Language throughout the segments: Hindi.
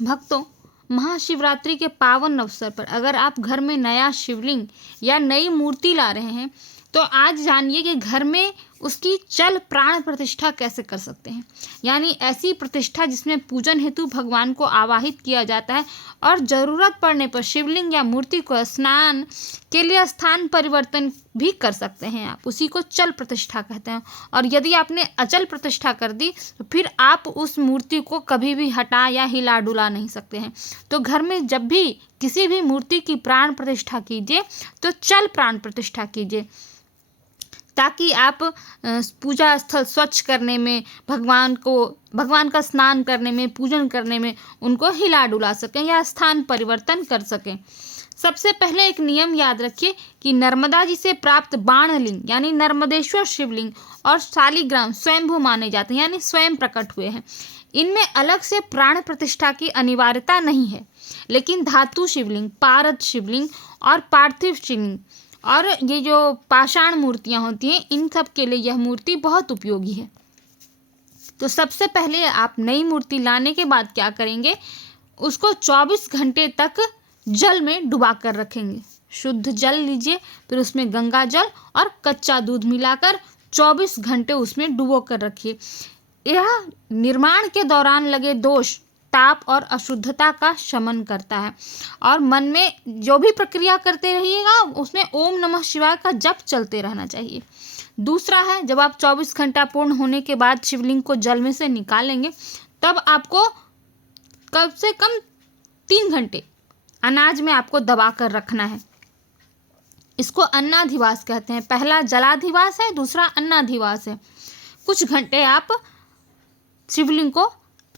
भक्तों, महाशिवरात्रि के पावन अवसर पर अगर आप घर में नया शिवलिंग या नई मूर्ति ला रहे हैं तो आज जानिए कि घर में उसकी चल प्राण प्रतिष्ठा कैसे कर सकते हैं। यानी ऐसी प्रतिष्ठा जिसमें पूजन हेतु भगवान को आवाहित किया जाता है और ज़रूरत पड़ने पर शिवलिंग या मूर्ति को स्नान के लिए स्थान परिवर्तन भी कर सकते हैं आप। उसी को चल प्रतिष्ठा कहते हैं। और यदि आपने अचल प्रतिष्ठा कर दी तो फिर आप उस मूर्ति को कभी भी हटा या हिला डुला नहीं सकते हैं। तो घर में जब भी किसी भी मूर्ति की प्राण प्रतिष्ठा कीजिए तो चल प्राण प्रतिष्ठा कीजिए, ताकि आप पूजा स्थल स्वच्छ करने में, भगवान का स्नान करने में, पूजन करने में उनको हिला डुला सकें या स्थान परिवर्तन कर सकें। सबसे पहले एक नियम याद रखिए कि नर्मदा जी से प्राप्त बाणलिंग यानी नर्मदेश्वर शिवलिंग और शालिग्राम स्वयंभू माने जाते हैं, यानी स्वयं प्रकट हुए हैं। इनमें अलग से प्राण प्रतिष्ठा की अनिवार्यता नहीं है, लेकिन धातु शिवलिंग, पारद शिवलिंग और पार्थिव शिवलिंग और ये जो पाषाण मूर्तियां होती हैं, इन सब के लिए यह मूर्ति बहुत उपयोगी है। तो सबसे पहले आप नई मूर्ति लाने के बाद क्या करेंगे, उसको 24 घंटे तक जल में डुबा कर रखेंगे। शुद्ध जल लीजिए, फिर उसमें गंगा जल और कच्चा दूध मिलाकर 24 घंटे उसमें डुबो कर रखिए। यह निर्माण के दौरान लगे दोष, ताप और अशुद्धता का शमन करता है। और मन में जो भी प्रक्रिया करते रहिएगा उसमें ओम नमः शिवाय का जप चलते रहना चाहिए। दूसरा है, जब आप 24 घंटा पूर्ण होने के बाद शिवलिंग को जल में से निकालेंगे तब आपको कम से कम 3 घंटे अनाज में आपको दबा कर रखना है। इसको अन्नाधिवास कहते हैं। पहला जलाधिवास है, दूसरा अन्नाधिवास है। कुछ घंटे आप शिवलिंग को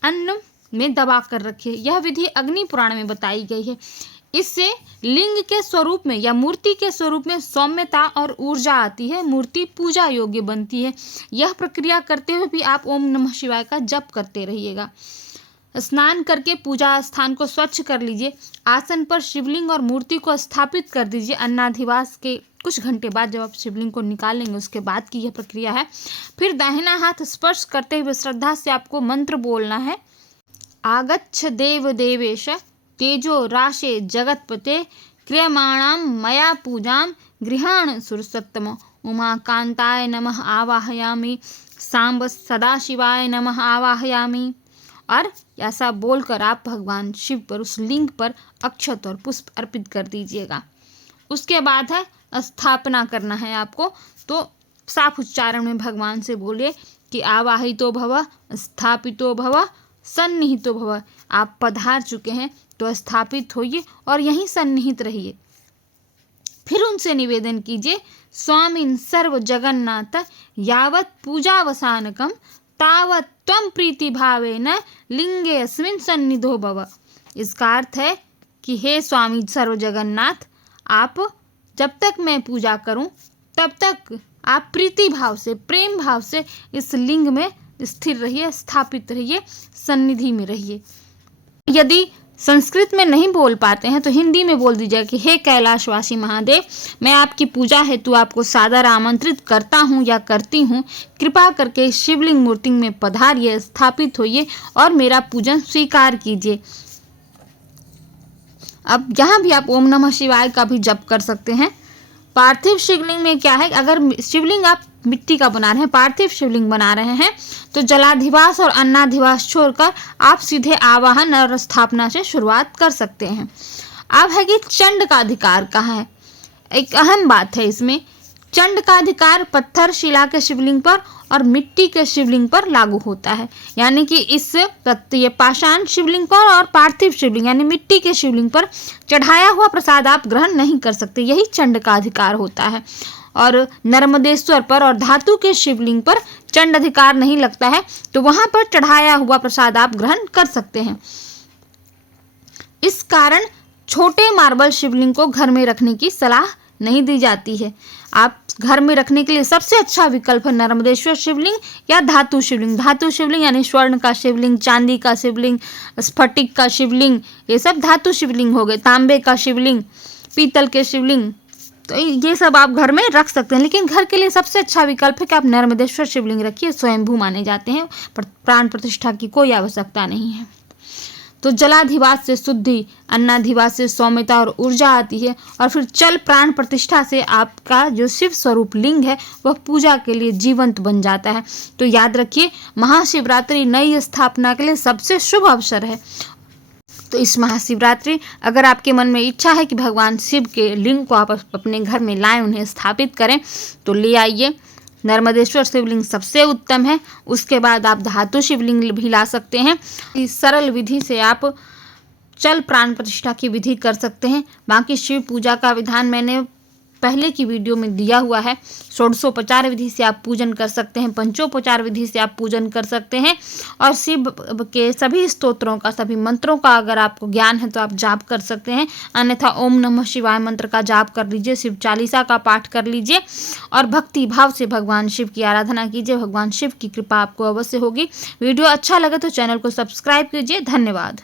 अन्न में दबा कर रखिए। यह विधि अग्नि पुराण में बताई गई है। इससे लिंग के स्वरूप में या मूर्ति के स्वरूप में सौम्यता और ऊर्जा आती है, मूर्ति पूजा योग्य बनती है। यह प्रक्रिया करते हुए भी आप ओम नमः शिवाय का जप करते रहिएगा। स्नान करके पूजा स्थान को स्वच्छ कर लीजिए। आसन पर शिवलिंग और मूर्ति को स्थापित कर दीजिए। अन्नाधिवास के कुछ घंटे बाद जब आप शिवलिंग को निकालेंगे उसके बाद की यह प्रक्रिया है। फिर दाहिना हाथ स्पर्श करते हुए श्रद्धा से आपको मंत्र बोलना है। आगच्छ देव देवेश तेजो राशे जगतपते क्रियमाणां मया पूजां गृहाण सुरसत्तम उमाकांताय नमः आवाहयामि सांब सदाशिवाय नमः आवाहयामि। और ऐसा बोलकर आप भगवान शिव पर, उस लिंग पर अक्षत और पुष्प अर्पित कर दीजिएगा। उसके बाद है स्थापना करना है आपको। तो साफ उच्चारण में भगवान से बोलिए कि आवाहितो भव, स्थापितो भव, सन्निहितो भव। आप पधार चुके हैं तो स्थापित होइए और यहीं सन्निहित रहिए। फिर उनसे निवेदन कीजिए, स्वामिन् सर्व जगन्नाथ यावत् पूजावसानकम तावत् त्वं प्रीति भावेन लिंगे अस्मिन् सन्निधो भव। इसका अर्थ है कि हे स्वामी सर्व जगन्नाथ, आप जब तक मैं पूजा करूं तब तक आप प्रीति भाव से, प्रेम भाव से इस लिंग में स्थिर रहिए, स्थापित रहिए, सन्निधि में रहिए। यदि संस्कृत में नहीं बोल पाते हैं तो हिंदी में बोल दीजिए कि हे कैलाशवासी महादेव, मैं आपकी पूजा हेतु आपको सादर आमंत्रित करता हूँ या करती हूँ। कृपा करके शिवलिंग मूर्ति में पधारिए, स्थापित होइए और मेरा पूजन स्वीकार कीजिए। अब यहाँ भी आप ओम नमः शिवाय का भी जप कर सकते हैं। पार्थिव शिवलिंग में क्या है, अगर शिवलिंग आप मिट्टी का बना रहे हैं, पार्थिव शिवलिंग बना रहे हैं, तो जलाधिवास और अन्नाधिवास छोड़कर आप सीधे आवाहन और स्थापना से शुरुआत कर सकते हैं। अब है कि चंड का अधिकार कहाँ है। एक अहम बात है इसमें, चंड का अधिकार पत्थर शिला के शिवलिंग पर और मिट्टी के शिवलिंग पर लागू होता है। यानी कि इस ये पाषाण शिवलिंग पर और पार्थिव शिवलिंग यानी मिट्टी के शिवलिंग पर चढ़ाया हुआ प्रसाद आप ग्रहण नहीं कर सकते, यही चंड का अधिकार होता है। और नर्मदेश्वर पर और धातु के शिवलिंग पर चंड अधिकार नहीं लगता है, तो वहां पर चढ़ाया हुआ प्रसाद आप ग्रहण कर सकते हैं। इस कारण छोटे मार्बल शिवलिंग को घर में रखने की सलाह नहीं दी जाती है। आप घर में रखने के लिए सबसे अच्छा विकल्प है नर्मदेश्वर शिवलिंग या धातु शिवलिंग। धातु शिवलिंग यानी स्वर्ण का शिवलिंग, चांदी का शिवलिंग, स्फटिक का शिवलिंग, ये सब धातु शिवलिंग हो गए। तांबे का शिवलिंग, पीतल के शिवलिंग, तो ये सब आप घर में रख सकते हैं। लेकिन घर के लिए सबसे अच्छा विकल्प है कि आप नर्मदेश्वर शिवलिंग रखिए, स्वयंभू माने जाते हैं, पर प्राण प्रतिष्ठा की कोई आवश्यकता नहीं है। तो जलाधिवास से शुद्धि, अन्नाधिवास से सौम्यता और ऊर्जा आती है, और फिर चल प्राण प्रतिष्ठा से आपका जो शिव स्वरूप लिंग है वह पूजा के लिए जीवंत बन जाता है। तो याद रखिए, महाशिवरात्रि नई स्थापना के लिए सबसे शुभ अवसर है। तो इस महाशिवरात्रि अगर आपके मन में इच्छा है कि भगवान शिव के लिंग को आप अपने घर में लाएं, उन्हें स्थापित करें, तो ले आइए। नर्मदेश्वर शिवलिंग सबसे उत्तम है। उसके बाद आप धातु शिवलिंग भी ला सकते हैं। इस सरल विधि से आप चल प्राण प्रतिष्ठा की विधि कर सकते हैं। बाकी शिव पूजा का विधान मैंने पहले की वीडियो में दिया हुआ है। षोडशोपचार विधि से आप पूजन कर सकते हैं, पंचोपचार विधि से आप पूजन कर सकते हैं, और शिव के सभी स्तोत्रों का, सभी मंत्रों का अगर आपको ज्ञान है तो आप जाप कर सकते हैं। अन्यथा ओम नमः शिवाय मंत्र का जाप कर लीजिए, शिव चालीसा का पाठ कर लीजिए, और भक्ति भाव से भगवान शिव की आराधना कीजिए। भगवान शिव की कृपा आपको अवश्य होगी। वीडियो अच्छा लगे तो चैनल को सब्सक्राइब कीजिए। धन्यवाद।